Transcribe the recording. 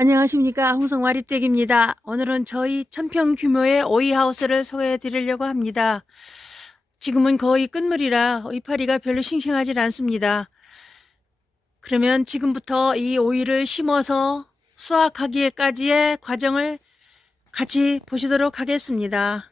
안녕하십니까 홍성와리댁입니다. 오늘은 저희 천평 규모의 오이하우스를 소개해 드리려고 합니다. 지금은 거의 끝물이라 이파리가 별로 싱싱하지 않습니다. 그러면 지금부터 이 오이를 심어서 수확하기까지의 과정을 같이 보시도록 하겠습니다.